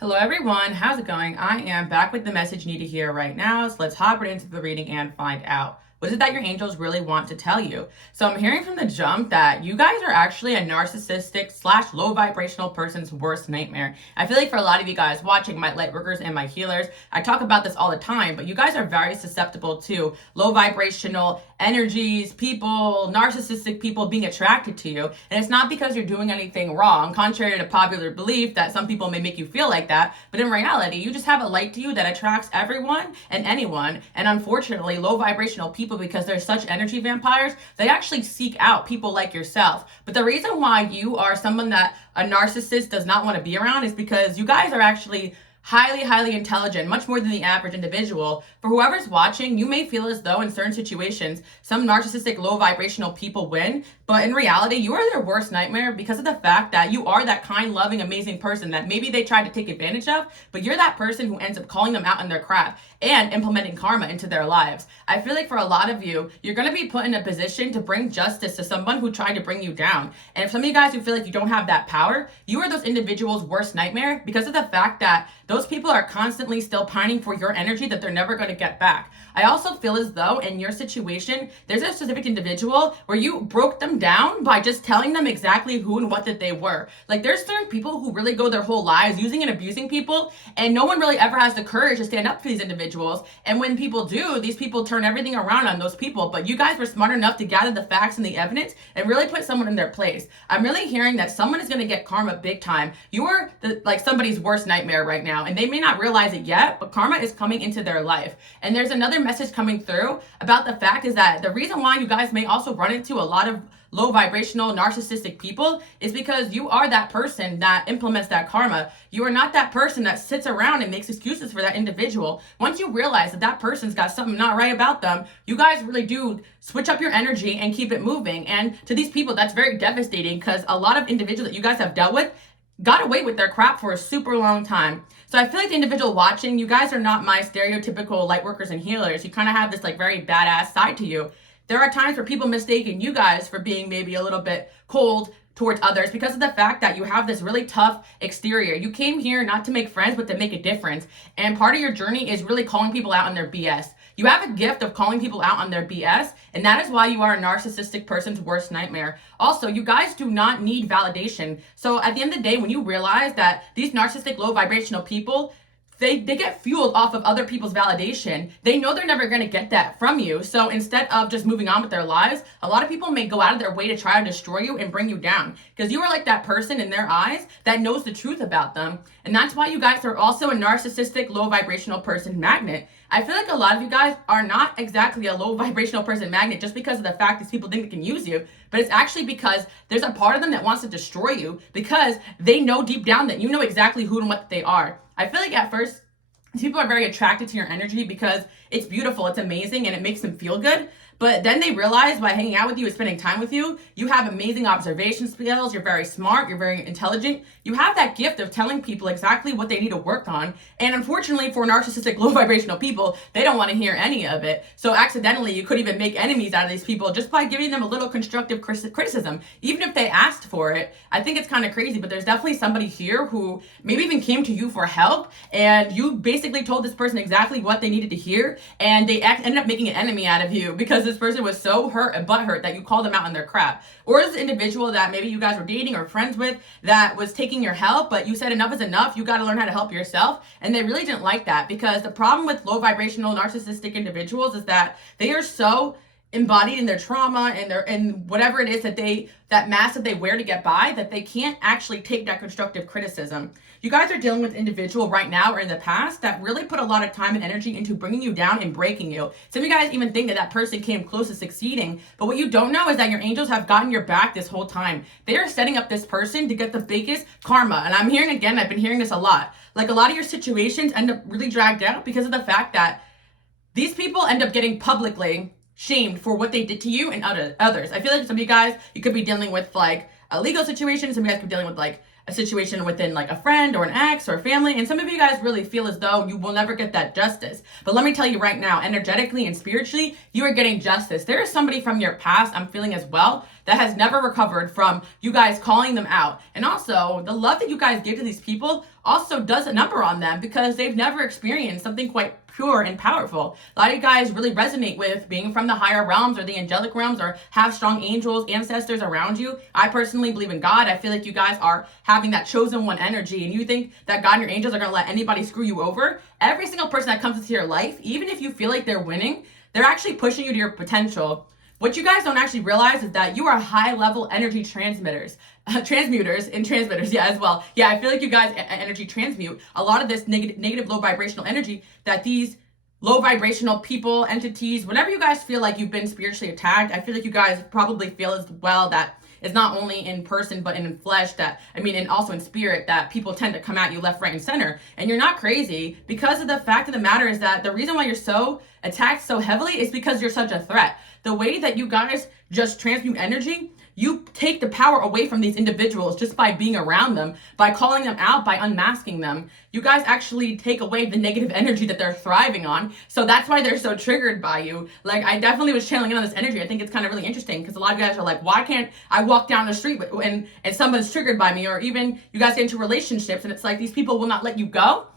Hello everyone, how's it going? I am back with the message you need to hear right now, so let's hop right into the reading and find out. What is it that your angels really want to tell you? So I'm hearing from the jump that you guys are actually a narcissistic / low vibrational person's worst nightmare. I feel like for a lot of you guys watching, my light workers and my healers, I talk about this all the time, but you guys are very susceptible to low vibrational energies, people, narcissistic people being attracted to you. And it's not because you're doing anything wrong, contrary to popular belief that some people may make you feel like that. But in reality, you just have a light to you that attracts everyone and anyone. And unfortunately, low vibrational people, because they're such energy vampires, they actually seek out people like yourself. But the reason why you are someone that a narcissist does not want to be around is because you guys are actually highly intelligent, much more than the average individual. For whoever's watching, you may feel as though in certain situations, some narcissistic low vibrational people win, but in reality, you are their worst nightmare because of the fact that you are that kind, loving, amazing person that maybe they tried to take advantage of, but you're that person who ends up calling them out in their crap and implementing karma into their lives. I feel like for a lot of you, you're going to be put in a position to bring justice to someone who tried to bring you down. And if some of you guys who feel like you don't have that power, you are those individuals' worst nightmare because of the fact that those people are constantly still pining for your energy that they're never going to get back. I also feel as though in your situation, there's a specific individual where you broke them down by just telling them exactly who and what that they were. Like there's certain people who really go their whole lives using and abusing people, and no one really ever has the courage to stand up for these individuals. And when people do, these people turn everything around on those people. But you guys were smart enough to gather the facts and the evidence and really put someone in their place. I'm really hearing that someone is going to get karma big time. You are like somebody's worst nightmare right now, and they may not realize it yet, but karma is coming into their life. And there's another message coming through about the fact is that the reason why you guys may also run into a lot of low vibrational narcissistic people is because you are that person that implements that karma. You are not that person that sits around and makes excuses for that individual. Once you realize that that person's got something not right about them, you guys really do switch up your energy and keep it moving. And to these people, that's very devastating because a lot of individuals that you guys have dealt with got away with their crap for a super long time. So I feel like the individual watching, you guys are not my stereotypical light workers and healers. You kind of have this like very badass side to you. There are times where people mistaken you guys for being maybe a little bit cold towards others because of the fact that you have this really tough exterior. You came here not to make friends, but to make a difference. And part of your journey is really calling people out on their BS. You have a gift of calling people out on their BS, and that is why you are a narcissistic person's worst nightmare. Also, you guys do not need validation. So at the end of the day, when you realize that these narcissistic low vibrational people, they get fueled off of other people's validation. They know they're never going to get that from you. So instead of just moving on with their lives, a lot of people may go out of their way to try to destroy you and bring you down because you are like that person in their eyes that knows the truth about them. And that's why you guys are also a narcissistic low vibrational person magnet. I feel like a lot of you guys are not exactly a low vibrational person magnet just because of the fact these people think they can use you, but it's actually because there's a part of them that wants to destroy you because they know deep down that you know exactly who and what they are. I feel like at first, people are very attracted to your energy because it's beautiful, it's amazing, and it makes them feel good. But then they realize by hanging out with you and spending time with you, you have amazing observation skills, you're very smart, you're very intelligent. You have that gift of telling people exactly what they need to work on. And unfortunately for narcissistic low vibrational people, they don't want to hear any of it. So accidentally, you could even make enemies out of these people just by giving them a little constructive criticism, even if they asked for it. I think it's kind of crazy, but there's definitely somebody here who maybe even came to you for help, and you basically told this person exactly what they needed to hear, and they ended up making an enemy out of you because this person was so hurt and butthurt that you called them out on their crap. Or this individual that maybe you guys were dating or friends with that was taking your help, but you said enough is enough, you got to learn how to help yourself. And they really didn't like that because the problem with low vibrational narcissistic individuals is that they are so embodied in their trauma and their and whatever it is that mask that they wear to get by, that they can't actually take that constructive criticism. You guys are dealing with an individual right now or in the past that really put a lot of time and energy into bringing you down and breaking you. Some of you guys even think that that person came close to succeeding, but what you don't know is that your angels have gotten your back this whole time. They are setting up this person to get the biggest karma. And I'm hearing again, I've been hearing this a lot. Like a lot of your situations end up really dragged out because of the fact that these people end up getting publicly shamed for what they did to you and others. I feel like some of you guys, you could be dealing with like a legal situation. Some of you guys could be dealing with like a situation within like a friend or an ex or family. And some of you guys really feel as though you will never get that justice. But let me tell you right now, energetically and spiritually, you are getting justice. There is somebody from your past, I'm feeling as well, that has never recovered from you guys calling them out. And also, the love that you guys give to these people also does a number on them because they've never experienced something quite pure and powerful. A lot of you guys really resonate with being from the higher realms or the angelic realms or have strong angels, ancestors around you. I personally believe in God. I feel like you guys are having that chosen one energy, and you think that God and your angels are going to let anybody screw you over. Every single person that comes into your life, even if you feel like they're winning, they're actually pushing you to your potential. What you guys don't actually realize is that you are high-level energy transmitters. Transmuters and transmitters, yeah, as well. Yeah, I feel like you guys energy transmute a lot of this negative low vibrational energy that these low vibrational people, entities, whenever you guys feel like you've been spiritually attacked, I feel like you guys probably feel as well that it's not only in person but in flesh, and also in spirit, that people tend to come at you left, right, and center. And you're not crazy, because of the fact of the matter is that the reason why you're so attacked so heavily is because you're such a threat. The way that you guys just transmute energy, you take the power away from these individuals just by being around them, by calling them out, by unmasking them. You guys actually take away the negative energy that they're thriving on. So that's why they're so triggered by you. Like, I definitely was channeling in on this energy. I think it's kind of really interesting because a lot of you guys are like, why can't I walk down the street and someone's triggered by me? Or even you guys get into relationships and it's like these people will not let you go,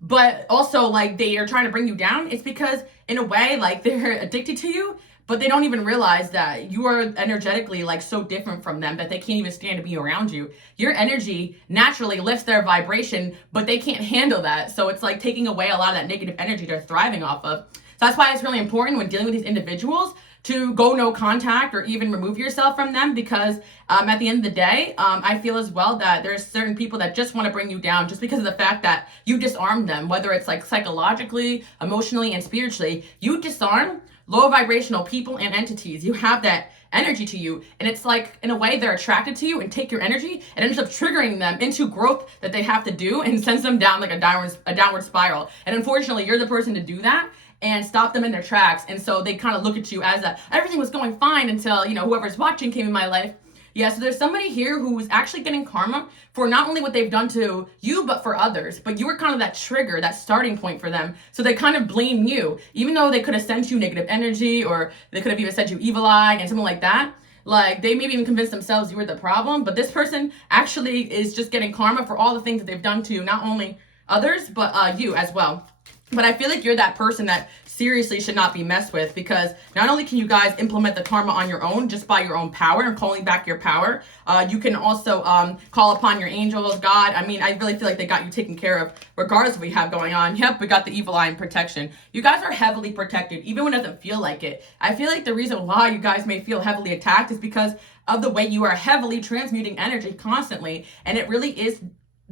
but also like they are trying to bring you down. It's because in a way, like, they're addicted to you, but they don't even realize that you are energetically like so different from them that they can't even stand to be around you. Your energy naturally lifts their vibration, but they can't handle that. So it's like taking away a lot of that negative energy they're thriving off of. So that's why it's really important when dealing with these individuals to go no contact or even remove yourself from them, because at the end of the day, I feel as well that there's certain people that just want to bring you down just because of the fact that you disarmed them, whether it's like psychologically, emotionally, and spiritually. You disarm low vibrational people and entities. You have that energy to you, and it's like, in a way, they're attracted to you and take your energy and ends up triggering them into growth that they have to do and sends them down like a downward spiral. And unfortunately, you're the person to do that and stop them in their tracks. And so they kind of look at you as that everything was going fine until, whoever's watching came in my life. Yeah, so there's somebody here who's actually getting karma for not only what they've done to you, but for others. But you were kind of that trigger, that starting point for them. So they kind of blame you, even though they could have sent you negative energy, or they could have even sent you evil eye and something like that. Like, they maybe even convinced themselves you were the problem. But this person actually is just getting karma for all the things that they've done to not only others, but you as well. But I feel like you're that person that seriously should not be messed with, because not only can you guys implement the karma on your own just by your own power and calling back your power, you can also call upon your angels, God. I mean, I really feel like they got you taken care of regardless of what you have going on. Yep, we got the evil eye and protection. You guys are heavily protected, even when it doesn't feel like it. I feel like the reason why you guys may feel heavily attacked is because of the way you are heavily transmuting energy constantly, and it really is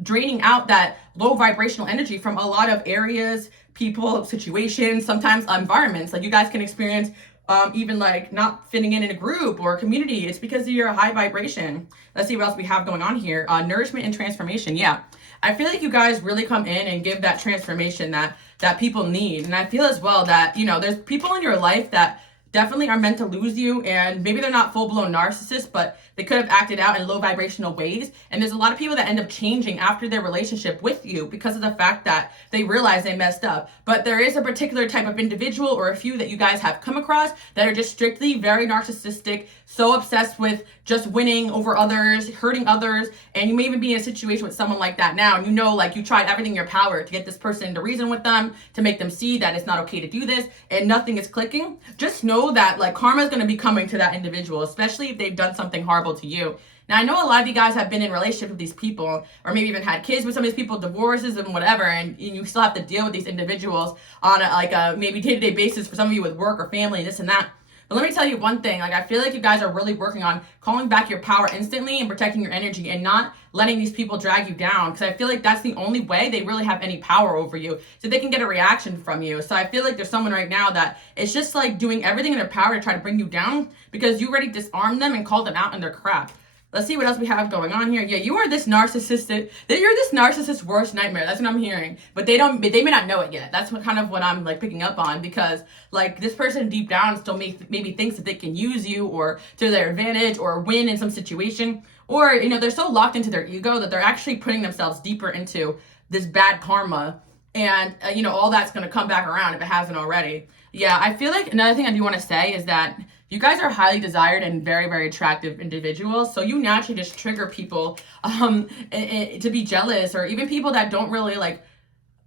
draining out that low vibrational energy from a lot of areas, people, situations, sometimes environments. Like, you guys can experience even like not fitting in a group or a community. It's because of your high vibration. Let's see what else we have going on here. Nourishment and transformation. Yeah, I feel like you guys really come in and give that transformation that people need. And I feel as well that, there's people in your life that definitely are meant to lose you, and maybe they're not full-blown narcissists, but they could have acted out in low vibrational ways. And there's a lot of people that end up changing after their relationship with you because of the fact that they realize they messed up. But there is a particular type of individual, or a few that you guys have come across, that are just strictly very narcissistic, so obsessed with just winning over others, hurting others. And you may even be in a situation with someone like that now, and like, you tried everything in your power to get this person to reason with them, to make them see that it's not okay to do this, and nothing is clicking. Just know that like karma is going to be coming to that individual, especially if they've done something horrible to you. Now, I know a lot of you guys have been in relationships with these people, or maybe even had kids with some of these people, divorces and whatever, and you still have to deal with these individuals on a maybe day-to-day basis for some of you with work or family, this and that. But let me tell you one thing, like, I feel like you guys are really working on calling back your power instantly and protecting your energy and not letting these people drag you down, because I feel like that's the only way they really have any power over you, so they can get a reaction from you. So I feel like there's someone right now that is just like doing everything in their power to try to bring you down because you already disarmed them and called them out in their crap. Let's see what else we have going on here. Yeah, you are this narcissistic, you're this narcissist's worst nightmare. That's what I'm hearing. But they may not know it yet. That's kind of what I'm like picking up on, because like this person deep down still maybe thinks that they can use you or to their advantage or win in some situation. Or, they're so locked into their ego that they're actually putting themselves deeper into this bad karma. And, all that's going to come back around if it hasn't already. Yeah, I feel like another thing I do want to say is that You guys are highly desired and very, very attractive individuals. So you naturally just trigger people to be jealous, or even people that don't really like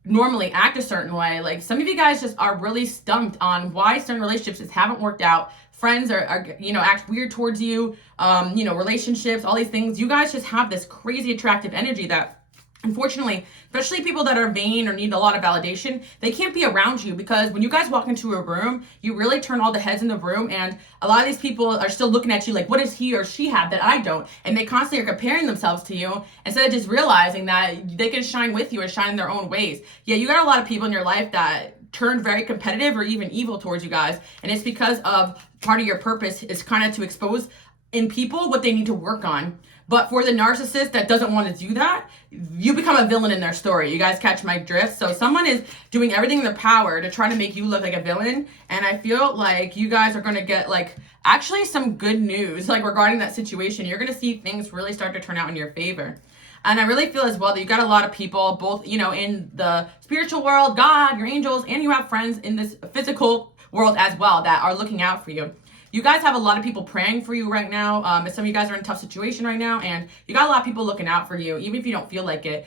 normally act a certain way. Like some of you guys just are really stumped on why certain relationships just haven't worked out. Friends are act weird towards you. Relationships, all these things. You guys just have this crazy attractive energy that, unfortunately, especially people that are vain or need a lot of validation, they can't be around you, because when you guys walk into a room, you really turn all the heads in the room, and a lot of these people are still looking at you like, what does he or she have that I don't? And they constantly are comparing themselves to you instead of just realizing that they can shine with you or shine in their own ways. Yeah, you got a lot of people in your life that turn very competitive or even evil towards you guys, and it's because of part of your purpose is kind of to expose in people what they need to work on. But for the narcissist that doesn't want to do that, you become a villain in their story. You guys catch my drift? So someone is doing everything in their power to try to make you look like a villain. And I feel like you guys are going to get like actually some good news like regarding that situation. You're going to see things really start to turn out in your favor. And I really feel as well that you got a lot of people, both, in the spiritual world, God, your angels, and you have friends in this physical world as well that are looking out for you. You guys have a lot of people praying for you right now. Some of you guys are in a tough situation right now, and you got a lot of people looking out for you, even if you don't feel like it.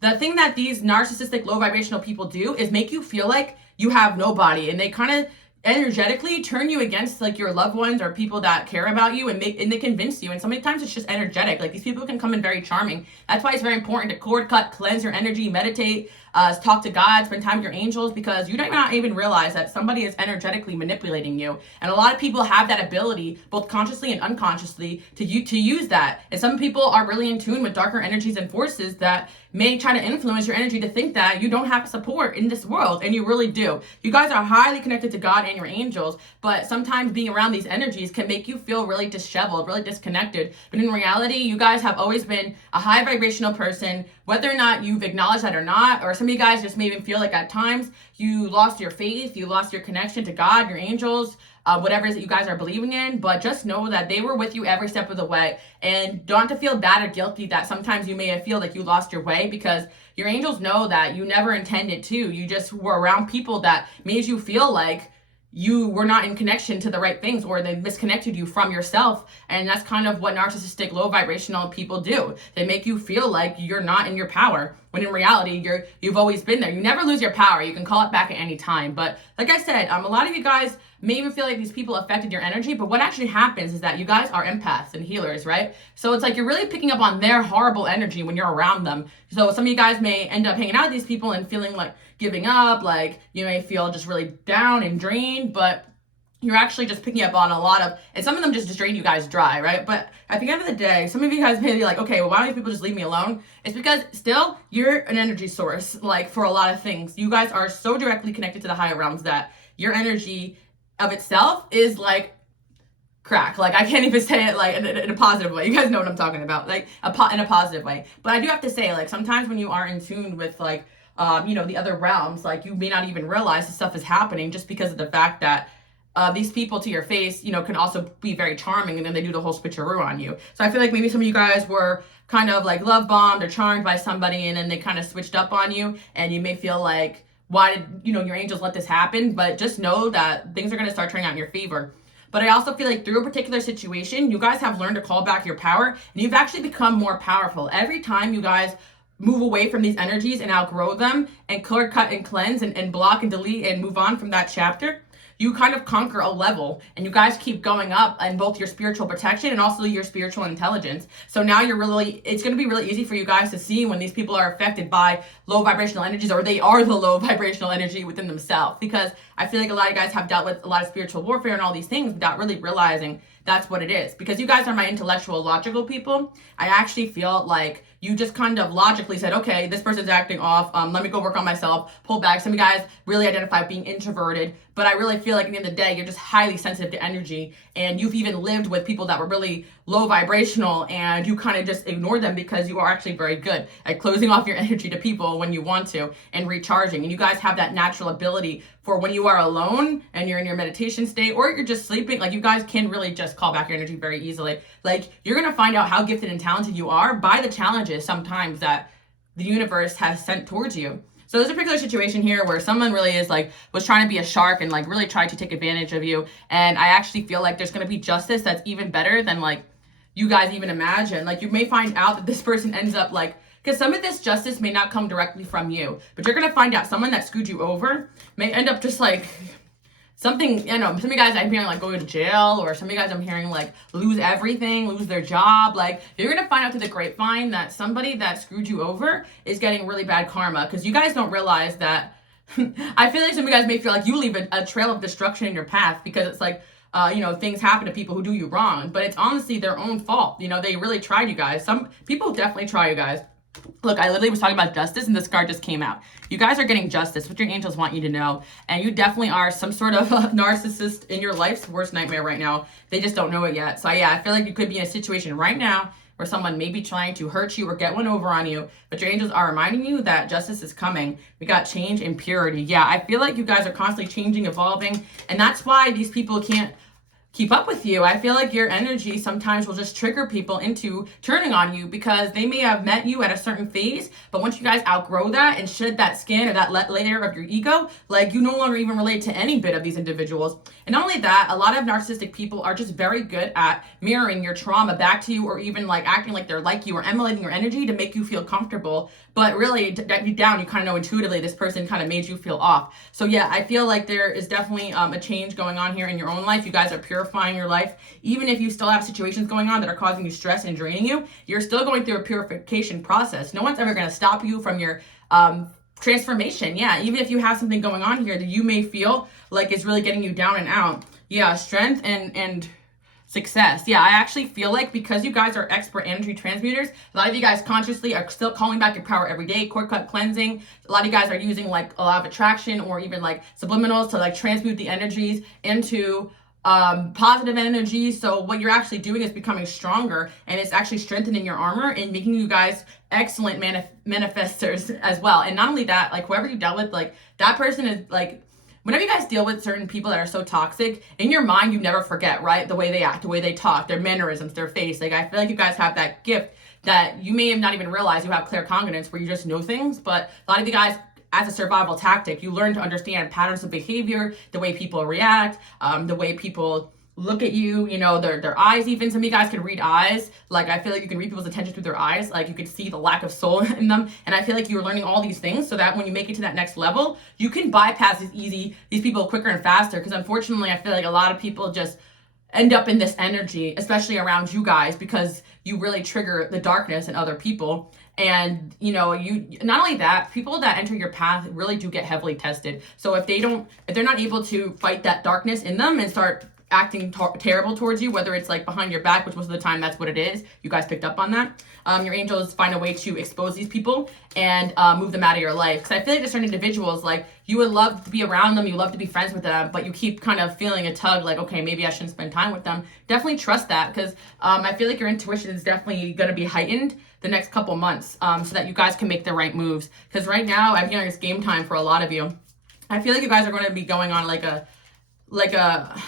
The thing that these narcissistic, low vibrational people do is make you feel like you have nobody, and they kind of energetically turn you against like your loved ones or people that care about you, and they convince you. And so many times it's just energetic. Like these people can come in very charming. That's why it's very important to cord cut, cleanse your energy, meditate, talk to God, spend time with your angels, because you might not even realize that somebody is energetically manipulating you. And a lot of people have that ability, both consciously and unconsciously, to use that. And some people are really in tune with darker energies and forces that may try to influence your energy to think that you don't have support in this world, and you really do. You guys are highly connected to God and your angels, but sometimes being around these energies can make you feel really disheveled, really disconnected. But in reality, you guys have always been a high vibrational person, whether or not you've acknowledged that or not. Or some of you guys just may even feel like at times you lost your faith, you lost your connection to God, your angels, whatever it is that you guys are believing in. But just know that they were with you every step of the way, and don't have to feel bad or guilty that sometimes you may feel like you lost your way, because your angels know that you never intended to. You just were around people that made you feel like you were not in connection to the right things, or they misconnected you from yourself. And that's kind of what narcissistic, low vibrational people do. They make you feel like you're not in your power, when in reality you've always been there. You never lose your power. You can call it back at any time. But like I said, a lot of you guys may even feel like these people affected your energy, but what actually happens is that you guys are empaths and healers, right? So it's like you're really picking up on their horrible energy when you're around them. So some of you guys may end up hanging out with these people and feeling like giving up, like you may feel just really down and drained, but you're actually just picking up on a lot of, and some of them just drain you guys dry, right? But at the end of the day, some of you guys may be like, okay, well, why don't these people just leave me alone? It's because still you're an energy source, like for a lot of things. You guys are so directly connected to the higher realms that your energy of itself is like crack. Like I can't even say it like in a positive way. You guys know what I'm talking about, like in a positive way. But I do have to say, like sometimes when you are in tune with like the other realms, like you may not even realize this stuff is happening, just because of the fact that these people to your face, can also be very charming, and then they do the whole switcheroo on you. So I feel like maybe some of you guys were kind of like love bombed or charmed by somebody, and then they kind of switched up on you, and you may feel like, why did your angels let this happen? But just know that things are going to start turning out in your favor. But I also feel like through a particular situation, you guys have learned to call back your power, and you've actually become more powerful. Every time you guys move away from these energies and outgrow them and clear, cut, and cleanse and block and delete and move on from that chapter, you kind of conquer a level, and you guys keep going up in both your spiritual protection and also your spiritual intelligence. So now it's going to be really easy for you guys to see when these people are affected by low vibrational energies, or they are the low vibrational energy within themselves. Because I feel like a lot of you guys have dealt with a lot of spiritual warfare and all these things without really realizing that's what it is. Because you guys are my intellectual, logical people, I actually feel like you just kind of logically said, okay, this person's acting off. Let me go work on myself, pull back. Some of you guys really identify being introverted, but I really feel like at the end of the day, you're just highly sensitive to energy, and you've even lived with people that were really low vibrational, and you kind of just ignored them because you are actually very good at closing off your energy to people when you want to and recharging. And you guys have that natural ability for when you are alone and you're in your meditation state, or you're just sleeping, like you guys can really just call back your energy very easily. Like you're going to find out how gifted and talented you are by the challenges sometimes that the universe has sent towards you. So there's a particular situation here where someone really is like, was trying to be a shark and like really tried to take advantage of you. And I actually feel like there's going to be justice that's even better than like you guys even imagine. Like you may find out that this person ends up like, because some of this justice may not come directly from you, but you're going to find out someone that screwed you over may end up just like something, you know, some of you guys I'm hearing like go to jail, or some of you guys I'm hearing like lose everything, lose their job. Like you're gonna find out through the grapevine that somebody that screwed you over is getting really bad karma, because you guys don't realize that. I feel like some of you guys may feel like you leave a trail of destruction in your path because it's like, you know, things happen to people who do you wrong, but it's honestly their own fault. You know, they really tried you guys. Some people definitely try you guys. Look, I literally was talking about justice and this card just came out. You guys are getting justice, what your angels want you to know. And you definitely are some sort of narcissist in your life's worst nightmare right now. They just don't know it yet. So yeah, I feel like you could be in a situation right now where someone may be trying to hurt you or get one over on you, but your angels are reminding you that justice is coming. We got change and purity. Yeah, I feel like you guys are constantly changing, evolving, and that's why these people can't keep up with you. I feel like your energy sometimes will just trigger people into turning on you because they may have met you at a certain phase, but once you guys outgrow that and shed that skin or that layer of your ego, like you no longer even relate to any bit of these individuals. And not only that, a lot of narcissistic people are just very good at mirroring your trauma back to you, or even like acting like they're like you or emulating your energy to make you feel comfortable. But really, deep down, you kind of know intuitively this person kind of made you feel off. So yeah, I feel like there is definitely a change going on here in your own life. You guys are purifying your life. Even if you still have situations going on that are causing you stress and draining you, you're still going through a purification process. No one's ever going to stop you from your transformation. Yeah, even if you have something going on here that you may feel like is really getting you down and out. Yeah, strength and success. Yeah, I actually feel like because you guys are expert energy transmuters, a lot of you guys consciously are still calling back your power every day, cord cut cleansing. A lot of you guys are using like a lot of attraction or even like subliminals to like transmute the energies into positive energy. So what you're actually doing is becoming stronger, and it's actually strengthening your armor and making you guys excellent manifestors as well. And not only that, like whoever you dealt with, like that person is like, whenever you guys deal with certain people that are so toxic, in your mind, you never forget, right? The way they act, the way they talk, their mannerisms, their face. Like, I feel like you guys have that gift that you may have not even realized you have claircognizance, where you just know things. But a lot of you guys, as a survival tactic, you learn to understand patterns of behavior, the way people react, the way people look at you, you know, their eyes even. Some of you guys can read eyes. Like, I feel like you can read people's attention through their eyes. Like, you could see the lack of soul in them. And I feel like you're learning all these things so that when you make it to that next level, you can bypass these people quicker and faster. Because unfortunately, I feel like a lot of people just end up in this energy, especially around you guys, because you really trigger the darkness in other people. And, you know, you not only that, people that enter your path really do get heavily tested. So if they're not able to fight that darkness in them and start acting terrible towards you, whether it's like behind your back, which most of the time that's what it is, you guys picked up on that, your angels find a way to expose these people and move them out of your life. Because I feel like there's certain individuals, like, you would love to be around them, you love to be friends with them, but you keep kind of feeling a tug, like, okay, maybe I shouldn't spend time with them. Definitely trust that, because I feel like your intuition is definitely going to be heightened the next couple months, so that you guys can make the right moves. Because right now, I'm feeling it's game time for a lot of you. I feel like you guys are going to be going on like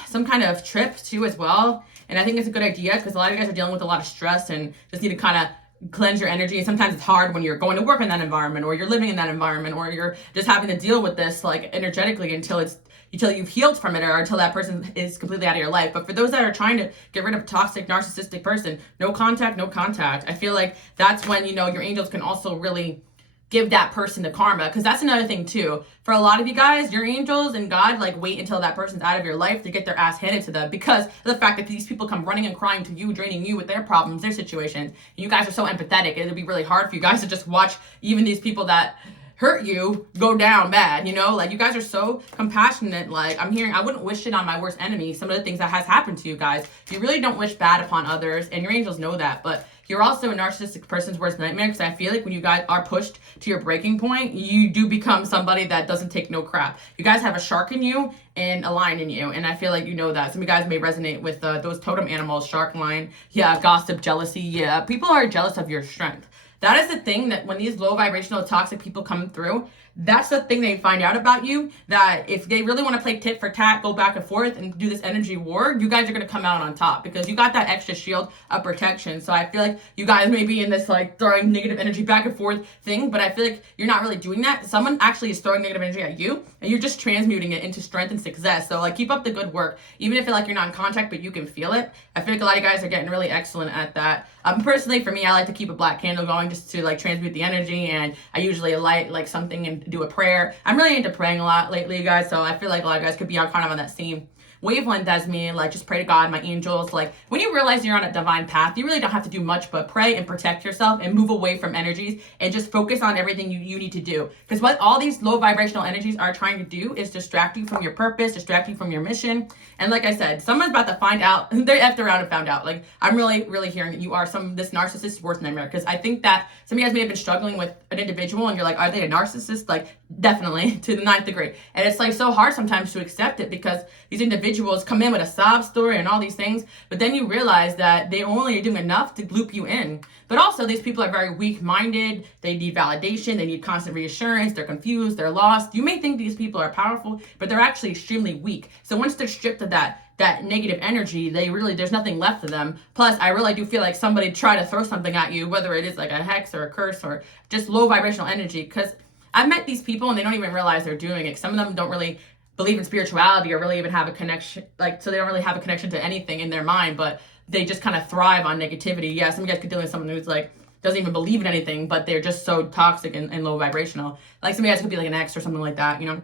some kind of trip too as well. And I think it's a good idea, because a lot of you guys are dealing with a lot of stress and just need to kind of cleanse your energy. And sometimes it's hard when you're going to work in that environment, or you're living in that environment, or you're just having to deal with this like energetically until you've healed from it, or until that person is completely out of your life. But for those that are trying to get rid of a toxic narcissistic person, no contact. I feel like that's when, you know, your angels can also really give that person the karma. Because that's another thing too, for a lot of you guys, your angels and God like wait until that person's out of your life to get their ass handed to them, because of the fact that these people come running and crying to you, draining you with their problems, their situations, and you guys are so empathetic. It'll be really hard for you guys to just watch even these people that hurt you go down bad, you know? Like, you guys are so compassionate. Like, I'm hearing, I wouldn't wish it on my worst enemy, some of the things that has happened to you guys. You really don't wish bad upon others, and your angels know that. But you're also a narcissistic person's worst nightmare, because I feel like when you guys are pushed to your breaking point, you do become somebody that doesn't take no crap. You guys have a shark in you and a lion in you, and I feel like you know that. Some of you guys may resonate with those totem animals, shark, lion. Yeah, gossip, jealousy. Yeah, people are jealous of your strength. That is the thing that when these low vibrational toxic people come through, that's the thing they find out about you, that if they really want to play tit for tat, go back and forth and do this energy war, you guys are going to come out on top because you got that extra shield of protection. So I feel like you guys may be in this like throwing negative energy back and forth thing, but I feel like you're not really doing that. Someone actually is throwing negative energy at you and you're just transmuting it into strength and success. So like keep up the good work, even if like you're not in contact, but you can feel it. I feel like a lot of you guys are getting really excellent at that. Personally, for me, I like to keep a black candle going just to like transmute the energy, and I usually light like something and do a prayer. I'm really into praying a lot lately, guys, so I feel like a lot of you guys could be on kind of on that same wavelength as me, like just pray to God, my angels. Like when you realize you're on a divine path, you really don't have to do much but pray and protect yourself and move away from energies and just focus on everything you need to do. Because what all these low vibrational energies are trying to do is distract you from your purpose, distract you from your mission. And like I said, someone's about to find out, they effed around and found out. Like I'm really hearing that you are this narcissist's worst nightmare. Because I think that some of you guys may have been struggling with an individual and you're like, are they a narcissist? Like definitely to the 9th degree. And it's like so hard sometimes to accept it because these individuals come in with a sob story and all these things, but then you realize that they only are doing enough to loop you in. But also these people are very weak-minded. They need validation. They need constant reassurance. They're confused. They're lost. You may think these people are powerful, but they're actually extremely weak. So once they're stripped of that negative energy, there's nothing left of them. Plus, I really do feel like somebody tried to throw something at you, whether it is like a hex or a curse or just low vibrational energy, because I've met these people and they don't even realize they're doing it. Some of them don't really believe in spirituality or really even have a connection, like, so they don't really have a connection to anything in their mind, but they just kind of thrive on negativity. Yeah, some of you guys could deal with someone who's like, doesn't even believe in anything, but they're just so toxic and low vibrational. Like some of you guys could be like an ex or something like that, you know?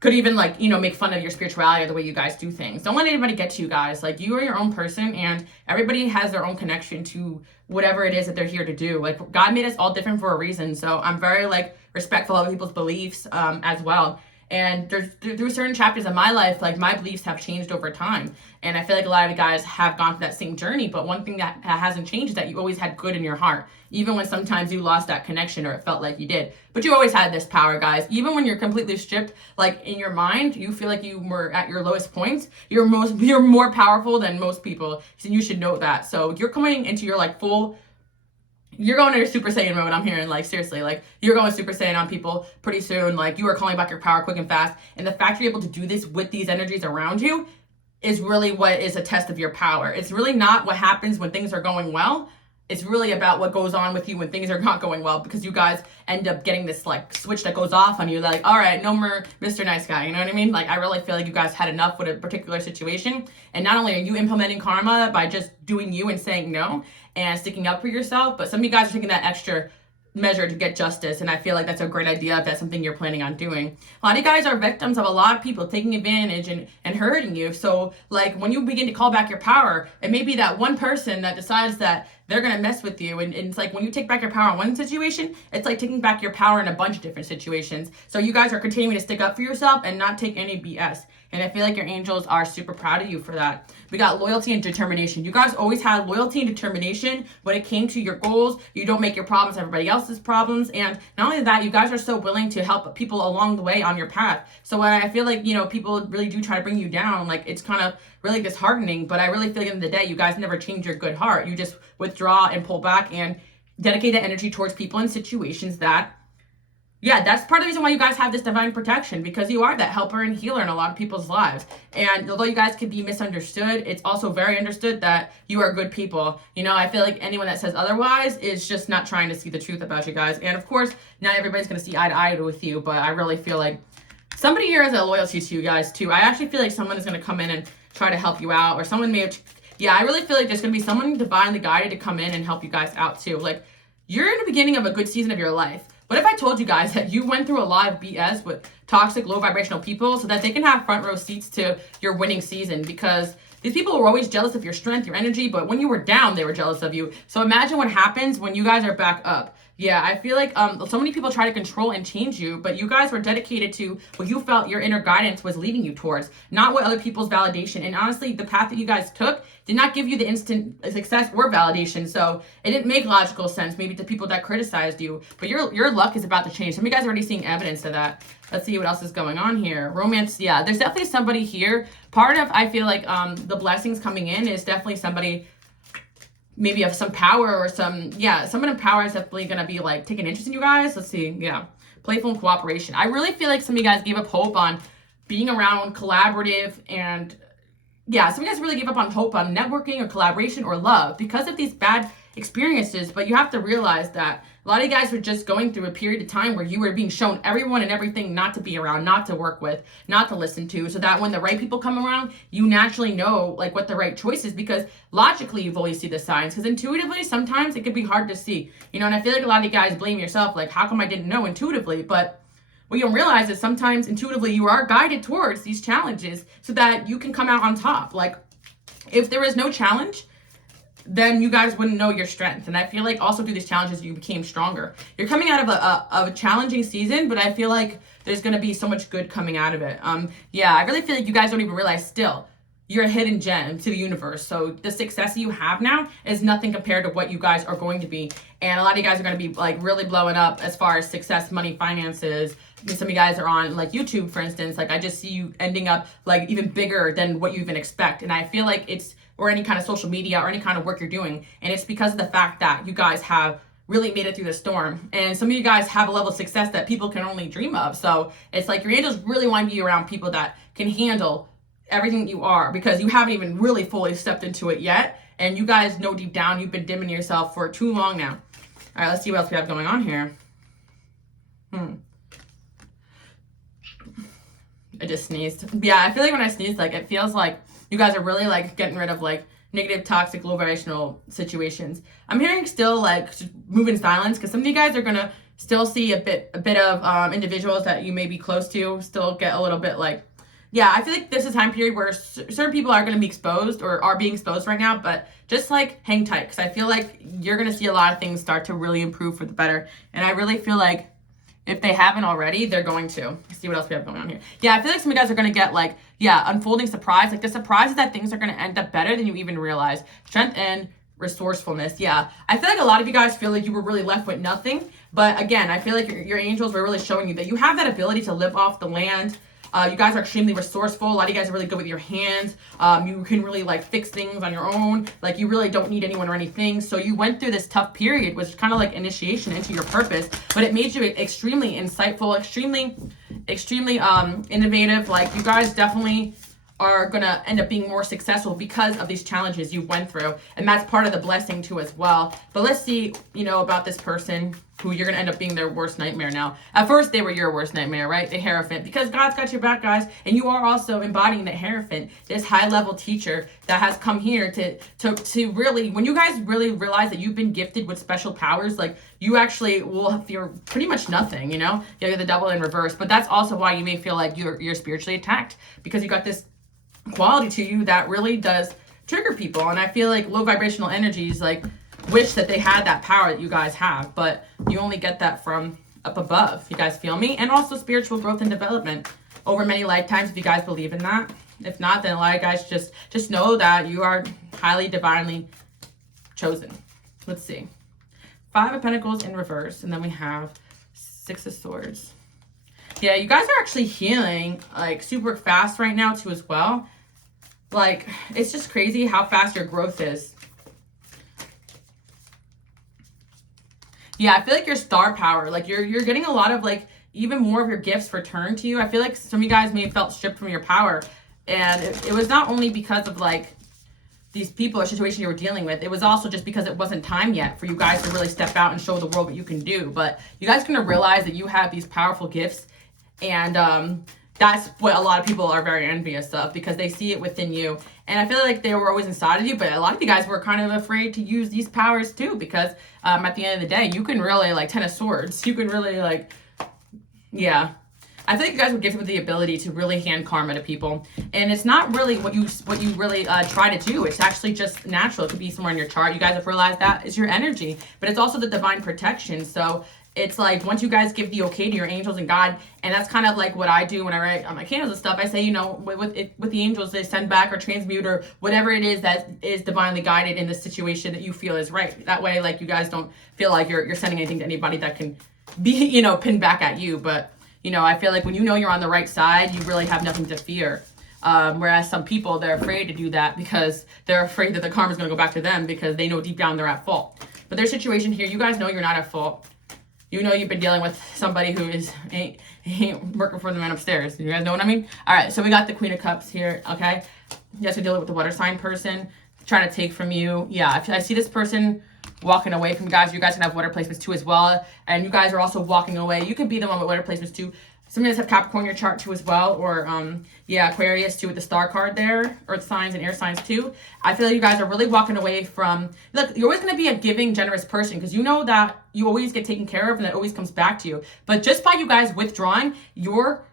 Could even like, you know, make fun of your spirituality or the way you guys do things. Don't let anybody get to you guys. Like you are your own person and everybody has their own connection to whatever it is that they're here to do. Like God made us all different for a reason. So I'm very like respectful of other people's beliefs as well. And through certain chapters of my life, like my beliefs have changed over time. And I feel like a lot of you guys have gone through that same journey. But one thing that hasn't changed is that you always had good in your heart. Even when sometimes you lost that connection or it felt like you did. But you always had this power, guys. Even when you're completely stripped, like in your mind, you feel like you were at your lowest points. You're more powerful than most people. So you should know that. So you're coming into your like you're going to your Super Saiyan mode. I'm hearing like seriously, like you're going Super Saiyan on people pretty soon. Like you are calling back your power quick and fast. And the fact you're able to do this with these energies around you is really what is a test of your power. It's really not what happens when things are going well. It's really about what goes on with you when things are not going well, because you guys end up getting this like switch that goes off on you. Like, all right, no more Mr. Nice Guy. You know what I mean? Like, I really feel like you guys had enough with a particular situation. And not only are you implementing karma by just doing you and saying no and sticking up for yourself, but some of you guys are taking that extra measure to get justice, and I feel like that's a great idea if that's something you're planning on doing. A lot of you guys are victims of a lot of people taking advantage and hurting you. So like when you begin to call back your power, it may be that one person that decides that they're gonna mess with you, and it's like when you take back your power in one situation, it's like taking back your power in a bunch of different situations. So you guys are continuing to stick up for yourself and not take any BS. And I feel like your angels are super proud of you for that. We got loyalty and determination. You guys always had loyalty and determination when it came to your goals. You don't make your problems everybody else's problems. And not only that, you guys are so willing to help people along the way on your path. So when I feel like, you know, people really do try to bring you down, like it's kind of really disheartening. But I really feel like in the day, you guys never change your good heart. You just withdraw and pull back and dedicate that energy towards people and situations that, yeah, that's part of the reason why you guys have this divine protection, because you are that helper and healer in a lot of people's lives. And although you guys could be misunderstood, it's also very understood that you are good people. You know, I feel like anyone that says otherwise is just not trying to see the truth about you guys. And of course, not everybody's going to see eye to eye with you, but I really feel like somebody here has a loyalty to you guys too. I actually feel like someone is going to come in and try to help you out, or someone may have, yeah, I really feel like there's going to be someone divinely guided to come in and help you guys out too. Like you're in the beginning of a good season of your life. What if I told you guys that you went through a lot of BS with toxic, low vibrational people so that they can have front row seats to your winning season? Because these people were always jealous of your strength, your energy, but when you were down, they were jealous of you. So imagine what happens when you guys are back up. Yeah, I feel like so many people try to control and change you, but you guys were dedicated to what you felt your inner guidance was leading you towards, not what other people's validation. And honestly, the path that you guys took did not give you the instant success or validation. So it didn't make logical sense maybe to people that criticized you, but your luck is about to change. Some of you guys are already seeing evidence of that. Let's see what else is going on here. Romance, yeah, there's definitely somebody here. Part of, I feel like the blessings coming in is definitely somebody maybe of some power or someone in power is definitely going to be like taking interest in you guys. Let's see. Yeah. Playful and cooperation. I really feel like some of you guys gave up hope on being around collaborative and some of you guys really gave up on hope on networking or collaboration or love because of these bad experiences. But you have to realize that a lot of you guys were just going through a period of time where you were being shown everyone and everything not to be around, not to work with, not to listen to, so that when the right people come around, you naturally know like what the right choice is, because logically you've always seen the signs, because intuitively sometimes it can be hard to see, you know. And I feel like a lot of you guys blame yourself, like, how come I didn't know intuitively? But what you don't realize is sometimes intuitively you are guided towards these challenges so that you can come out on top. Like, if there is no challenge, then you guys wouldn't know your strength. And I feel like also through these challenges, you became stronger. You're coming out of a challenging season, but I feel like there's going to be so much good coming out of it. I really feel like you guys don't even realize still, you're a hidden gem to the universe. So the success you have now is nothing compared to what you guys are going to be. And a lot of you guys are going to be like really blowing up as far as success, money, finances. Some of you guys are on like YouTube, for instance. Like, I just see you ending up like even bigger than what you even expect. And I feel like it's, or any kind of social media or any kind of work you're doing. And it's because of the fact that you guys have really made it through the storm. And some of you guys have a level of success that people can only dream of. So it's like your angels really want to be around people that can handle everything that you are, because you haven't even really fully stepped into it yet. And you guys know deep down you've been dimming yourself for too long now. All right, let's see what else we have going on here. I just sneezed. Yeah, I feel like when I sneeze, like, it feels like you guys are really like getting rid of like negative, toxic, low vibrational situations. I'm hearing still like move in silence, because some of you guys are gonna still see a bit of individuals that you may be close to still get a little bit like, I feel like there's a time period where certain people are going to be exposed or are being exposed right now, but just like hang tight, because I feel like you're going to see a lot of things start to really improve for the better. And I really feel like if they haven't already, they're going to. Let's see what else we have going on here. I feel like some of you guys are going to get like, unfolding surprise. Like, the surprise is that things are going to end up better than you even realize. Strength and resourcefulness. I feel like a lot of you guys feel like you were really left with nothing. But again, I feel like your angels were really showing you that you have that ability to live off the land. You guys are extremely resourceful. A lot of you guys are really good with your hands. You can really like fix things on your own. Like, you really don't need anyone or anything. So you went through this tough period, which is kind of like initiation into your purpose, but it made you extremely insightful, extremely innovative. Like, you guys definitely are going to end up being more successful because of these challenges you went through. And that's part of the blessing too as well. But let's see, about this person who you're going to end up being their worst nightmare now. At first, they were your worst nightmare, right? The Hierophant. Because God's got your back, guys. And you are also embodying the Hierophant, this high-level teacher that has come here to really, when you guys really realize that you've been gifted with special powers, like, you actually will fear pretty much nothing, You're the devil in reverse. But that's also why you may feel like you're spiritually attacked, because you got this quality to you that really does trigger people. And I feel like low vibrational energies like wish that they had that power that you guys have, but you only get that from up above. You guys feel me? And also spiritual growth and development over many lifetimes, if you guys believe in that. If not, then a lot of guys just know that you are highly divinely chosen. Let's see. 5 of Pentacles in reverse, and then we have 6 of Swords. You guys are actually healing like super fast right now too as well. Like, it's just crazy how fast your growth is. I feel like your star power, like you're getting a lot of like even more of your gifts returned to you. I feel like some of you guys may have felt stripped from your power, and it was not only because of like these people or situation you were dealing with. It was also just because it wasn't time yet for you guys to really step out and show the world what you can do. But you guys are going to realize that you have these powerful gifts, and that's what a lot of people are very envious of, because they see it within you. And I feel like they were always inside of you, but a lot of you guys were kind of afraid to use these powers too, because at the end of the day, you can really, like, 10 of Swords, you can really, like, I think you guys were gifted with the ability to really hand karma to people. And it's not really what you really try to do. It's actually just natural. It could be somewhere in your chart. You guys have realized that is your energy, but it's also the divine protection. So it's like, once you guys give the okay to your angels and God, and that's kind of like what I do when I write on my candles and stuff. I say, with the angels, they send back or transmute or whatever it is that is divinely guided in the situation that you feel is right. That way, like, you guys don't feel like you're sending anything to anybody that can be, pinned back at you. But, I feel like when you're on the right side, you really have nothing to fear. Whereas some people, they're afraid to do that because they're afraid that the karma is going to go back to them because they know deep down they're at fault. But their situation here, you guys know you're not at fault. You know you've been dealing with somebody who ain't working for the man upstairs. You guys know what I mean? All right, so we got the Queen of Cups here, okay? You guys are dealing with the water sign person trying to take from you. Yeah, I see this person walking away from you guys. You guys can have water placements too as well. And you guys are also walking away. You could be the one with water placements too. Some of you guys have Capricorn in your chart too as well. Or, yeah, Aquarius too with the star card there. Earth signs and air signs too. I feel like you guys are really walking away from... Look, you're always going to be a giving, generous person because you know that you always get taken care of and that always comes back to you. But just by you guys withdrawing your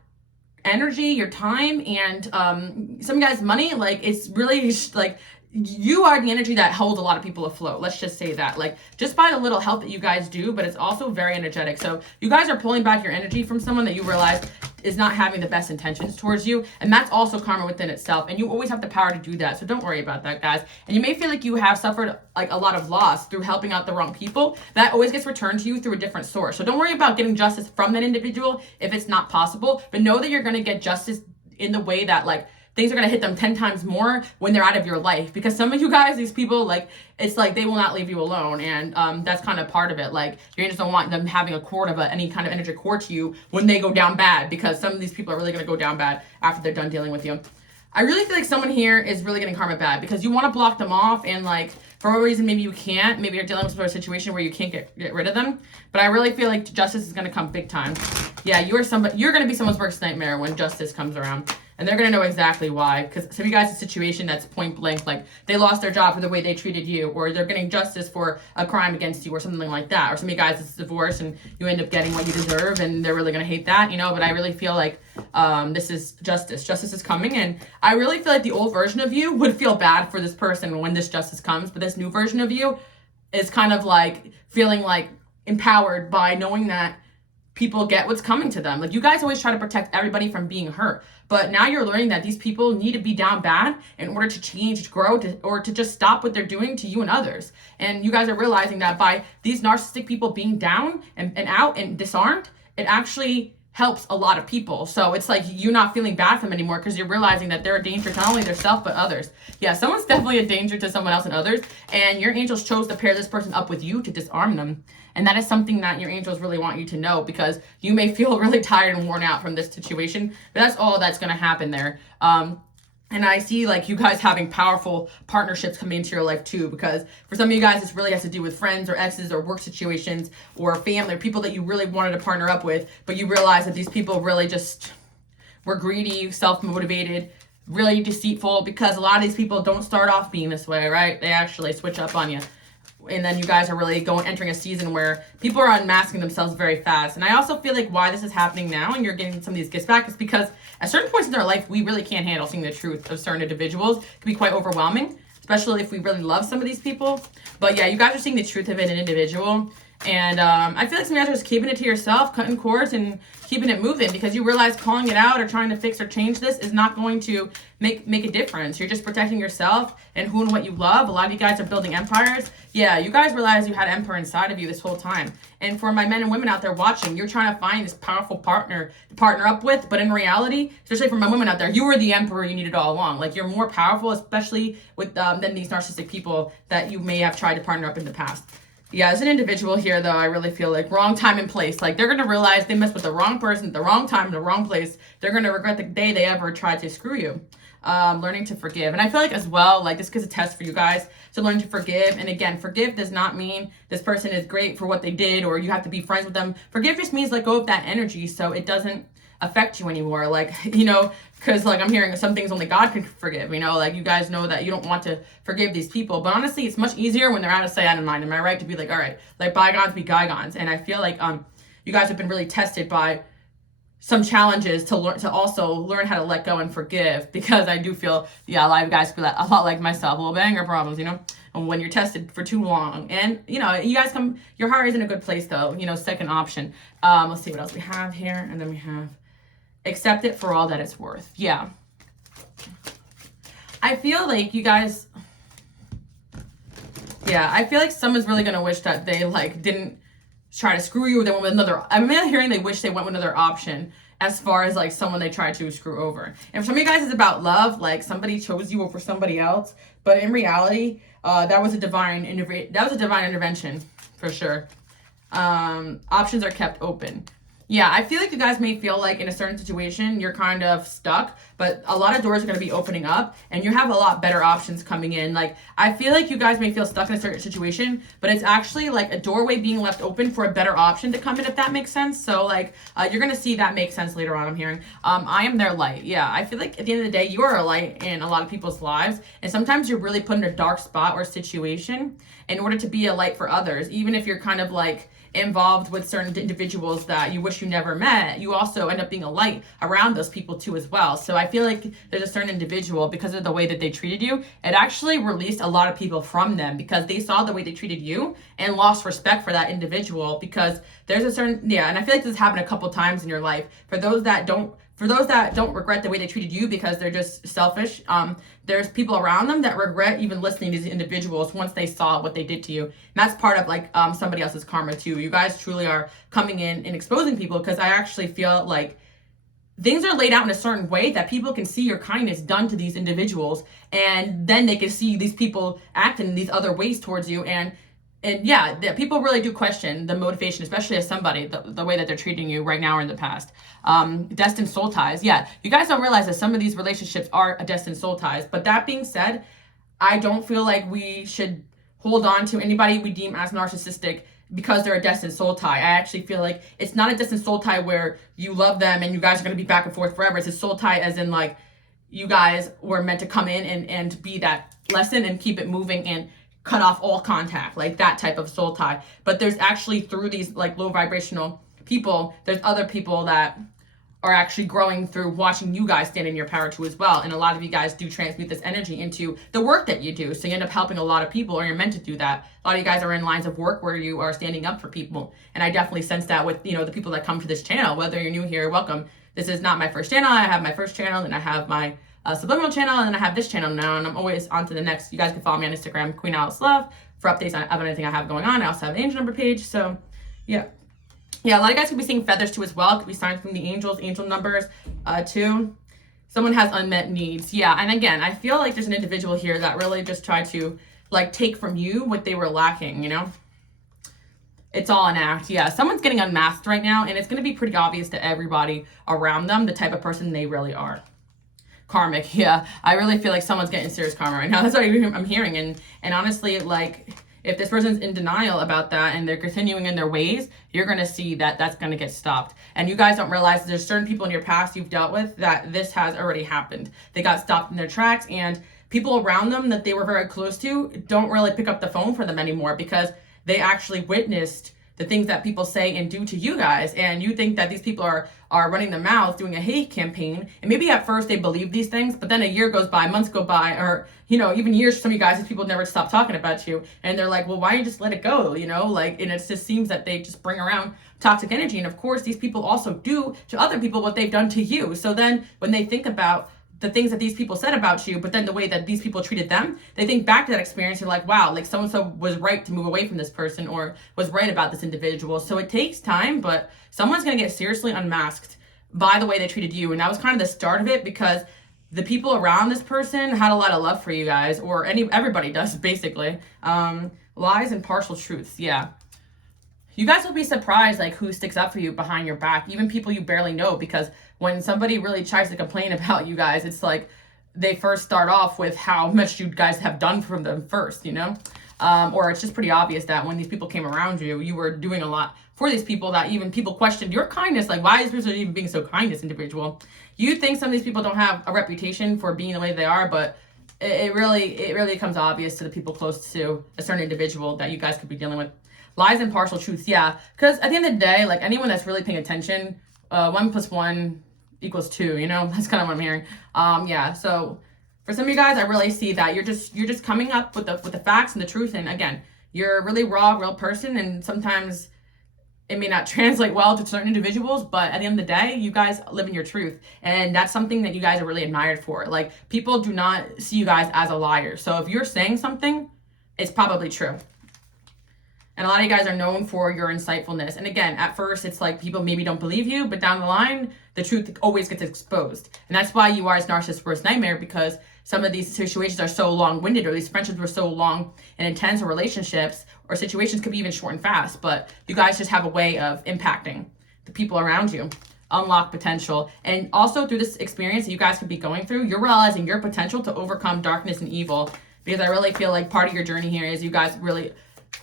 energy, your time, and some of you guys' money, like, it's really just, like... You are the energy that holds a lot of people afloat. Let's just say that. Like, just by the little help that you guys do, but it's also very energetic. So you guys are pulling back your energy from someone that you realize is not having the best intentions towards you. And that's also karma within itself. And you always have the power to do that. So don't worry about that, guys. And you may feel like you have suffered like a lot of loss through helping out the wrong people. That always gets returned to you through a different source. So don't worry about getting justice from that individual if it's not possible. But know that you're going to get justice in the way that, like, things are going to hit them 10 times more when they're out of your life. Because some of you guys, these people, like, it's like they will not leave you alone. And that's kind of part of it. Like, your angels don't want them having a cord of any kind of energy cord to you when they go down bad. Because some of these people are really going to go down bad after they're done dealing with you. I really feel like someone here is really getting karma bad. Because you want to block them off. And, like, for whatever reason, maybe you can't. Maybe you're dealing with some sort of situation where you can't get rid of them. But I really feel like justice is going to come big time. Yeah, you're going to be someone's worst nightmare when justice comes around. And they're going to know exactly why. Because some of you guys, a situation that's point blank, like they lost their job for the way they treated you, or they're getting justice for a crime against you, or something like that. Or some of you guys, it's divorce and you end up getting what you deserve, and they're really going to hate that, you know. But I really feel like this is justice. Justice is coming, and I really feel like the old version of you would feel bad for this person when this justice comes. But this new version of you is kind of like feeling like empowered by knowing that people get what's coming to them. Like, you guys always try to protect everybody from being hurt. But now you're learning that these people need to be down bad in order to change, to grow, or to just stop what they're doing to you and others. And you guys are realizing that by these narcissistic people being down and out and disarmed, it actually helps a lot of people. So it's like you're not feeling bad for them anymore because you're realizing that they're a danger to not only themselves but others. Yeah, someone's definitely a danger to someone else and others. And your angels chose to pair this person up with you to disarm them. And that is something that your angels really want you to know, because you may feel really tired and worn out from this situation, but that's all that's going to happen there. And I see like you guys having powerful partnerships coming into your life too, because for some of you guys, this really has to do with friends or exes or work situations or family or people that you really wanted to partner up with, but you realize that these people really just were greedy, self-motivated, really deceitful, because a lot of these people don't start off being this way, right? They actually switch up on you. And then you guys are really entering a season where people are unmasking themselves very fast. And I also feel like why this is happening now and you're getting some of these gifts back is because at certain points in our life, we really can't handle seeing the truth of certain individuals. It can be quite overwhelming, especially if we really love some of these people. But yeah, you guys are seeing the truth of it in an individual. And I feel like some of you guys are just keeping it to yourself, cutting cords and keeping it moving, because you realize calling it out or trying to fix or change this is not going to make a difference. You're just protecting yourself and who and what you love. A lot of you guys are building empires. Yeah, you guys realize you had empire inside of you this whole time. And for my men and women out there watching, you're trying to find this powerful partner to partner up with. But in reality, especially for my women out there, you were the emperor you needed all along. Like, you're more powerful, especially with than these narcissistic people that you may have tried to partner up in the past. Yeah, as an individual here, though, I really feel like wrong time and place. Like, they're going to realize they messed with the wrong person at the wrong time in the wrong place. They're going to regret the day they ever tried to screw you. Learning to forgive. And I feel like as well, like, this is a test for you guys to learn to forgive. And again, forgive does not mean this person is great for what they did or you have to be friends with them. Forgive just means let go of that energy so it doesn't affect you anymore. Like, you know, because like I'm hearing some things only God can forgive, you know, like you guys know that you don't want to forgive these people, but honestly it's much easier when they're out of sight, out of mind. Am I right? To be like, all right, like bygones be bygones. And I feel like you guys have been really tested by some challenges to also learn how to let go and forgive, because I do feel, yeah, a lot of you guys feel a lot like myself, a little bit anger problems, you know, and when you're tested for too long. And you know, you guys your heart is in a good place though, you know, second option. Let's see what else we have here. And then we have accept it for all that it's worth. Yeah. I feel like you guys, yeah, I feel like someone's really going to wish that they like didn't try to screw you, or they went with another. I'm hearing they wish they went with another option as far as like someone they tried to screw over. And for some of you guys, it's about love, like somebody chose you over somebody else, but in reality, that was a divine intervention for sure. Options are kept open. Yeah, I feel like you guys may feel like in a certain situation you're kind of stuck, but a lot of doors are going to be opening up and you have a lot better options coming in. Like, I feel like you guys may feel stuck in a certain situation, but it's actually like a doorway being left open for a better option to come in, if that makes sense. So like, you're going to see that make sense later on, I'm hearing. I am their light. Yeah, I feel like at the end of the day, you are a light in a lot of people's lives. And sometimes you're really put in a dark spot or situation in order to be a light for others, even if you're kind of like involved with certain individuals that you wish you never met, you also end up being a light around those people too as well. So I feel like there's a certain individual, because of the way that they treated you, it actually released a lot of people from them because they saw the way they treated you and lost respect for that individual, because there's a certain, and I feel like this happened a couple times in your life. For those that don't regret the way they treated you because they're just selfish, there's people around them that regret even listening to these individuals once they saw what they did to you. And that's part of like somebody else's karma too. You guys truly are coming in and exposing people, because I actually feel like things are laid out in a certain way that people can see your kindness done to these individuals, and then they can see these people act in these other ways towards you. And yeah, people really do question the motivation, especially as somebody, the way that they're treating you right now or in the past. Destined soul ties. Yeah, you guys don't realize that some of these relationships are a destined soul ties. But that being said, I don't feel like we should hold on to anybody we deem as narcissistic because they're a destined soul tie. I actually feel like it's not a destined soul tie where you love them and you guys are going to be back and forth forever. It's a soul tie as in like you guys were meant to come in and be that lesson and keep it moving and cut off all contact, like that type of soul tie. But there's actually, through these like low vibrational people, there's other people that are actually growing through watching you guys stand in your power too as well. And a lot of you guys do transmute this energy into the work that you do. So you end up helping a lot of people, or you're meant to do that. A lot of you guys are in lines of work where you are standing up for people. And I definitely sense that with, the people that come to this channel. Whether you're new here, welcome. This is not my first channel. I have my first channel, and I have my Subliminal channel, and then I have this channel now, and I'm always on to the next. You guys can follow me on Instagram, Queen Alice Love, for updates on anything I have going on. I also have an angel number page. So yeah, a lot of guys could be seeing feathers too as well. It could be signs from the angels, angel numbers too. Someone has unmet needs. Yeah, and again, I feel like there's an individual here that really just tried to like take from you what they were lacking, It's all an act. Yeah, someone's getting unmasked right now, and it's going to be pretty obvious to everybody around them the type of person they really are. Karmic. Yeah, I really feel like someone's getting serious karma right now. That's what I'm hearing. And honestly, like, if this person's in denial about that and they're continuing in their ways, you're going to see that that's going to get stopped. And you guys don't realize there's certain people in your past you've dealt with that this has already happened. They got stopped in their tracks, and people around them that they were very close to don't really pick up the phone for them anymore, because they actually witnessed the things that people say and do to you guys. And you think that these people are running their mouths, doing a hate campaign. And maybe at first they believe these things, but then a year goes by, months go by, or, even years for some of you guys, these people never stop talking about you. And they're like, well, why don't you just let it go? And it just seems that they just bring around toxic energy. And of course, these people also do to other people what they've done to you. So then when they think about the things that these people said about you, but then the way that these people treated them, they think back to that experience and like, wow, like so-and-so was right to move away from this person, or was right about this individual. So it takes time, but someone's going to get seriously unmasked by the way they treated you. And that was kind of the start of it, because the people around this person had a lot of love for you guys, or everybody does basically. Lies and partial truths. Yeah. You guys will be surprised like who sticks up for you behind your back, even people you barely know, because when somebody really tries to complain about you guys, it's like they first start off with how much you guys have done for them first, or it's just pretty obvious that when these people came around you, you were doing a lot for these people, that even people questioned your kindness. Like, why is this person even being so kind, this individual? You think some of these people don't have a reputation for being the way they are, but it really becomes obvious to the people close to a certain individual that you guys could be dealing with. Lies and partial truths. Yeah, because at the end of the day, like anyone that's really paying attention, 1 + 1 = 2, that's kind of what I'm hearing. Yeah, so for some of you guys, I really see that you're just coming up with the facts and the truth. And again, you're a really raw, real person, and sometimes it may not translate well to certain individuals, but at the end of the day, you guys live in your truth. And that's something that you guys are really admired for. Like, people do not see you guys as a liar. So if you're saying something, it's probably true. And a lot of you guys are known for your insightfulness. And again, at first, it's like people maybe don't believe you, but down the line, the truth always gets exposed. And that's why you are his narcissist's worst nightmare, because some of these situations are so long-winded, or these friendships were so long and intense, or relationships or situations could be even short and fast. But you guys just have a way of impacting the people around you, unlock potential. And also through this experience that you guys could be going through, you're realizing your potential to overcome darkness and evil. Because I really feel like part of your journey here is you guys really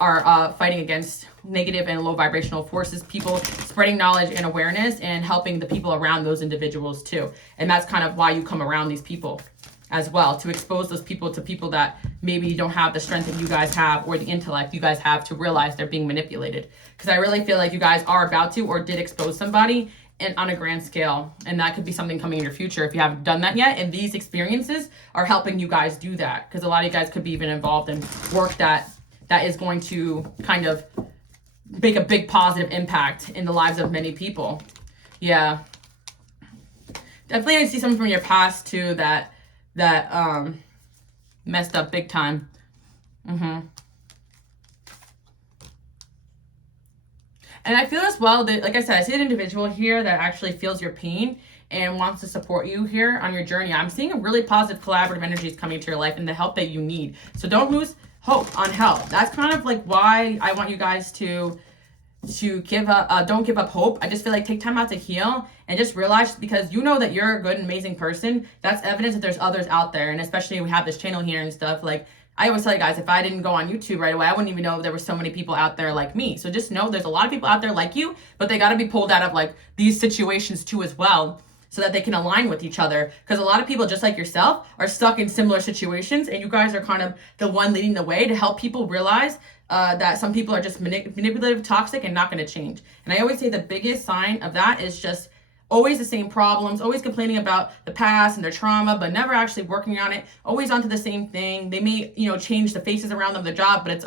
are fighting against negative and low vibrational forces, people spreading knowledge and awareness and helping the people around those individuals too. And that's kind of why you come around these people as well, to expose those people to people that maybe don't have the strength that you guys have or the intellect you guys have to realize they're being manipulated. Because I really feel like you guys are about to or did expose somebody and on a grand scale, and that could be something coming in your future if you haven't done that yet. And these experiences are helping you guys do that, because a lot of you guys could be even involved in work that is going to kind of make a big positive impact in the lives of many people. Yeah, definitely I see something from your past too that messed up big time. And I feel as well that, like I said, I see an individual here that actually feels your pain and wants to support you here on your journey. I'm seeing a really positive collaborative energies coming to your life and the help that you need. So don't lose hope on help. That's kind of like why I want you guys to give up, don't give up hope. I just feel like take time out to heal and just realize, because you know that you're a good and amazing person, that's evidence that there's others out there. And especially we have this channel here and stuff, like I always tell you guys, if I didn't go on YouTube right away, I wouldn't even know there were so many people out there like me. So just know there's a lot of people out there like you, but they got to be pulled out of like these situations too as well, so that they can align with each other. Because a lot of people just like yourself are stuck in similar situations, and you guys are kind of the one leading the way to help people realize that some people are just manipulative, toxic, and not going to change. And I always say the biggest sign of that is just always the same problems, always complaining about the past and their trauma, but never actually working on it, always onto the same thing. They may, change the faces around them, the job, but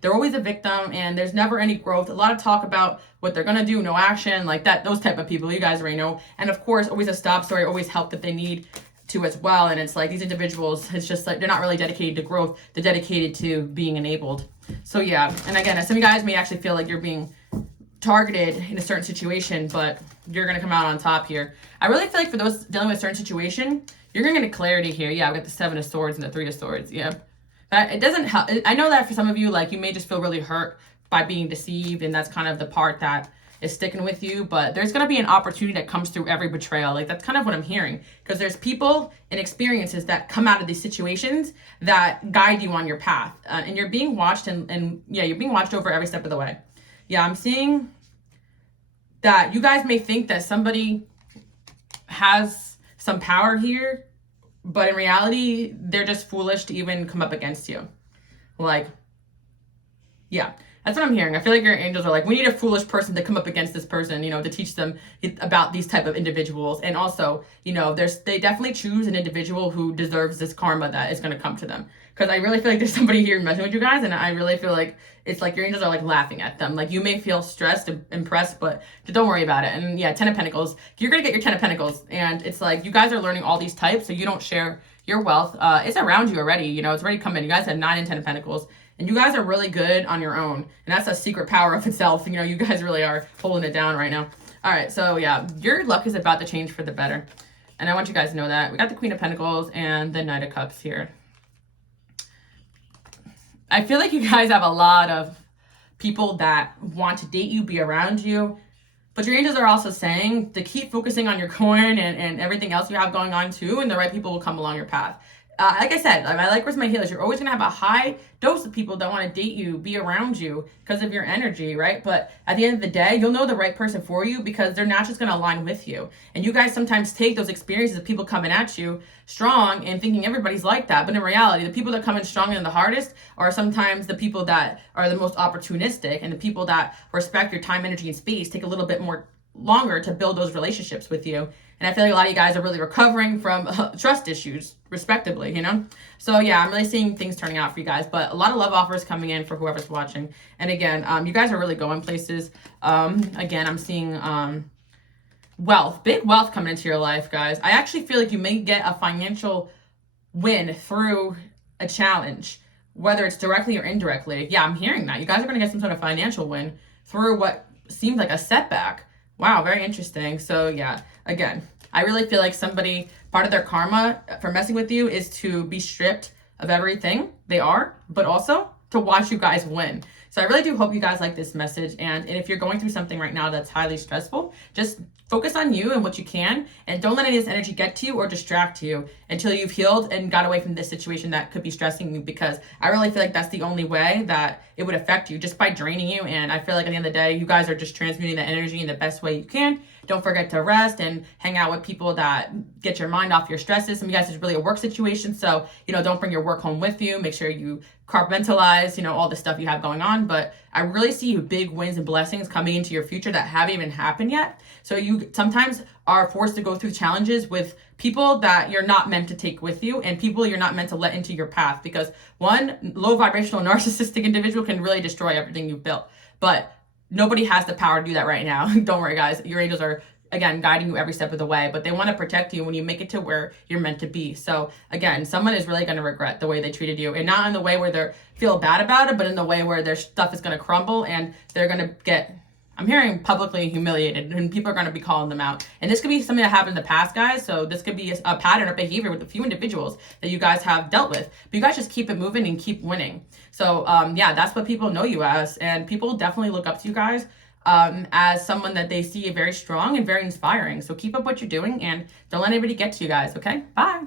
they're always a victim, and there's never any growth. A lot of talk about what they're gonna do, no action, like that, those type of people, you guys already know. And of course, always a stop story, always help that they need to as well. And it's like these individuals, it's just like they're not really dedicated to growth, they're dedicated to being enabled. So yeah, and again, some of you guys may actually feel like you're being targeted in a certain situation, but you're going to come out on top here. I really feel like for those dealing with a certain situation, you're going to get clarity here. Yeah, we got the 7 of Swords and the 3 of Swords. Yeah. But it doesn't help. I know that for some of you, like you may just feel really hurt by being deceived, and that's kind of the part that is sticking with you, but there's going to be an opportunity that comes through every betrayal. Like that's kind of what I'm hearing, because there's people and experiences that come out of these situations that guide you on your path, and you're being watched, and yeah, you're being watched over every step of the way. Yeah, I'm seeing that you guys may think that somebody has some power here, but in reality, they're just foolish to even come up against you. Like, yeah, that's what I'm hearing. I feel like your angels are like, we need a foolish person to come up against this person, to teach them about these type of individuals. And also, they definitely choose an individual who deserves this karma that is going to come to them. Because I really feel like there's somebody here messing with you guys, and I really feel like it's like your angels are like laughing at them. Like you may feel stressed and impressed, but don't worry about it. And yeah, 10 of Pentacles, you're going to get your 10 of Pentacles. And it's like you guys are learning all these types, so you don't share your wealth. It's around you already, it's already come in. You guys have 9 and 10 of Pentacles. And you guys are really good on your own. And that's a secret power of itself. You guys really are holding it down right now. All right, so yeah, your luck is about to change for the better. And I want you guys to know that. We got the Queen of Pentacles and the Knight of Cups here. I feel like you guys have a lot of people that want to date you, be around you. But your angels are also saying to keep focusing on your coin and everything else you have going on too, and the right people will come along your path. Like I said, I like where's my healers. You're always going to have a high dose of people that want to date you, be around you because of your energy, right? But at the end of the day, you'll know the right person for you because they're not just going to align with you. And you guys sometimes take those experiences of people coming at you strong and thinking everybody's like that. But in reality, the people that come in strong and the hardest are sometimes the people that are the most opportunistic, and the people that respect your time, energy, and space take a little bit more longer to build those relationships with you. And I feel like a lot of you guys are really recovering from trust issues, respectively, So yeah, I'm really seeing things turning out for you guys, but a lot of love offers coming in for whoever's watching. And again, you guys are really going places. Again, I'm seeing wealth, big wealth coming into your life, guys. I actually feel like you may get a financial win through a challenge whether it's directly or indirectly. Yeah, I'm hearing that. You guys are going to get some sort of financial win through what seemed like a setback. Wow, very interesting. So yeah, again, I really feel like somebody, part of their karma for messing with you is to be stripped of everything they are, but also to watch you guys win. So I really do hope you guys like this message. And if you're going through something right now that's highly stressful, just focus on you and what you can, and don't let any of this energy get to you or distract you until you've healed and got away from this situation that could be stressing you, because I really feel like that's the only way that it would affect you, just by draining you. And I feel like at the end of the day, you guys are just transmuting the energy in the best way you can. Don't forget to rest and hang out with people that get your mind off your stresses. Some of you guys is really a work situation, so don't bring your work home with you. Make sure you compartmentalize, all the stuff you have going on. But I really see big wins and blessings coming into your future that haven't even happened yet. So you sometimes are forced to go through challenges with people that you're not meant to take with you, and people you're not meant to let into your path, because one low vibrational narcissistic individual can really destroy everything you've built. But nobody has the power to do that right now. Don't worry, guys. Your angels are, again, guiding you every step of the way, but they want to protect you when you make it to where you're meant to be. So again, someone is really going to regret the way they treated you, and not in the way where they feel bad about it, but in the way where their stuff is going to crumble and they're going to get, I'm hearing, publicly humiliated, and people are going to be calling them out. And this could be something that happened in the past, guys. So this could be a pattern of behavior with a few individuals that you guys have dealt with. But you guys just keep it moving and keep winning. So yeah, that's what people know you as. And people definitely look up to you guys as someone that they see very strong and very inspiring. So keep up what you're doing, and don't let anybody get to you guys, okay? Bye.